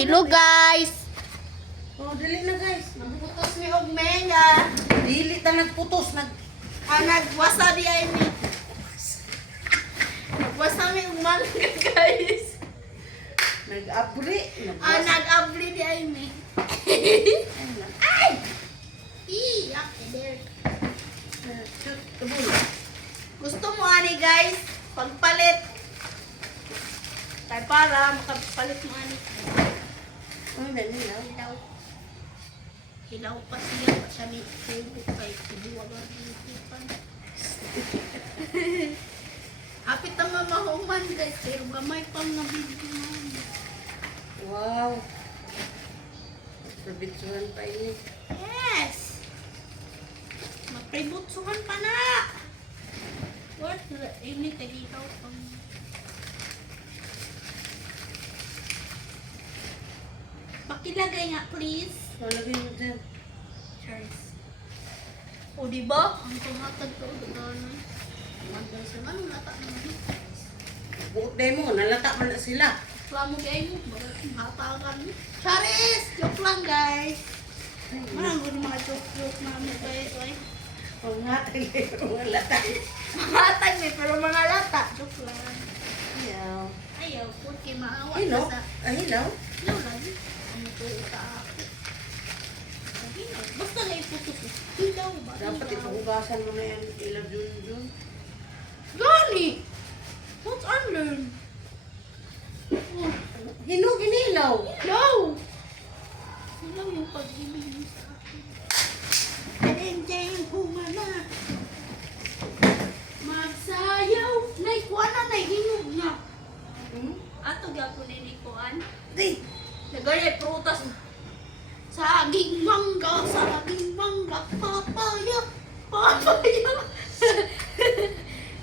Hello guys. Oh, dili na guys. Nagputos mi og menga. Dili ta nagputos Nagwasa di ay mi. Nagwasa mi og mangga guys. nag-abri. Nag-abli di ay mi. Ay! Yucky there. Gusto mo ani guys? Pagpalit. Kaya para makapalit mo ani. Oh, dali na. Hilaw. Hilaw pa siya. Siya ni Facebook kay kibuwa ba dito. Hapit ang mamahuman guys. Pero gamay pang nabibigyan. Wow. Probitsuhan pa ini. Yes! Mapributsuhan pa na! What? Ini tagitaw pang... Pakilagay nga please. Lagay mo dyan. Cheers. O diba? Ang tumatag ko. Anong lata naman? Buot day mo, nalata man na sila. Plamo kayo mo. Hatagan mo. Charis! Joke lang guys. Manang mga joke-joke namin guys. Ay. Oh, nga, mga lata. Matag may pero mga lata. Joke lang. Ayaw. Ayaw po kay maawa Hino? sa... Hilaw? Hilaw lang. Ano po ita ako. Hilaw. Basta na iputos. Hilaw ba? Dapat Hilaw. ipahugasan mo na yan. Ilaw dun. Gani! What's unlearn? Oh, Hinog, inilaw. hilaw! Hilaw yung pag-ibig mo sa akin. Kadeng-deng, humana. Magsayaw. Naikuha na, naihinog niya. Ato gapon ni Kuan. Di. Nagaya prutas. Saging mangga, papaya, papaya.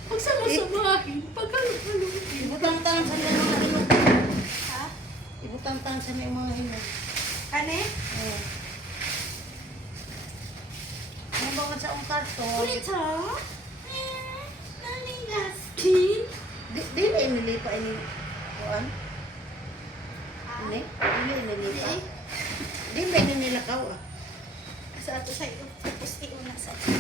Pag sama-samahin, pagkalo-kalo. Ibutang-tang sa mga hinog. Ha? Ibutang-tang sa mga hinog. Kane? Oh. Ano ba nga sa ang karton? Ulit ha? Naling gaskin. Di ba inilipa ini? Kuan? Ini? Di inilipa? Di ba inilakaw ah? Sa ato sa'yo. Tapos iuna sa'yo.